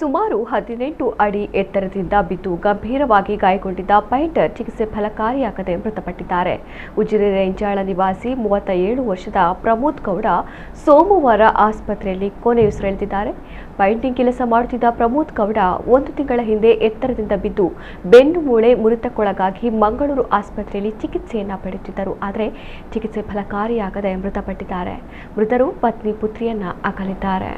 ಸುಮಾರು 18 ಅಡಿ ಎತ್ತರದಿಂದ ಬಿದ್ದು ಗಂಭೀರವಾಗಿ ಗಾಯಗೊಂಡಿದ್ದ ಪೈಂಟರ್ ಚಿಕಿತ್ಸೆ ಫಲಕಾರಿಯಾಗದೆ ಮೃತಪಟ್ಟಿದ್ದಾರೆ. ಉಜಿರೆ ರೇಂಜಾಳ ನಿವಾಸಿ 37 ವರ್ಷದ ಪ್ರಮೋದ್ ಗೌಡ ಸೋಮವಾರ ಆಸ್ಪತ್ರೆಯಲ್ಲಿ ಕೊನೆಯುಸಿರೆಳೆದಿದ್ದಾರೆ. ಪೈಂಟಿಂಗ್ ಕೆಲಸ ಮಾಡುತ್ತಿದ್ದ ಪ್ರಮೋದ್ ಗೌಡ 1 ತಿಂಗಳ ಹಿಂದೆ ಎತ್ತರದಿಂದ ಬಿದ್ದು ಬೆನ್ನು ಮೂಳೆ ಮುರಿತಕ್ಕೊಳಗಾಗಿ ಮಂಗಳೂರು ಆಸ್ಪತ್ರೆಯಲ್ಲಿ ಚಿಕಿತ್ಸೆಯನ್ನ ಪಡೆಯುತ್ತಿದ್ದರು. ಆದರೆ ಚಿಕಿತ್ಸೆ ಫಲಕಾರಿಯಾಗದೆ ಮೃತಪಟ್ಟಿದ್ದಾರೆ. ಮೃತರು ಪತ್ನಿ ಪುತ್ರಿಯನ್ನ ಅಗಲಿದ್ದಾರೆ.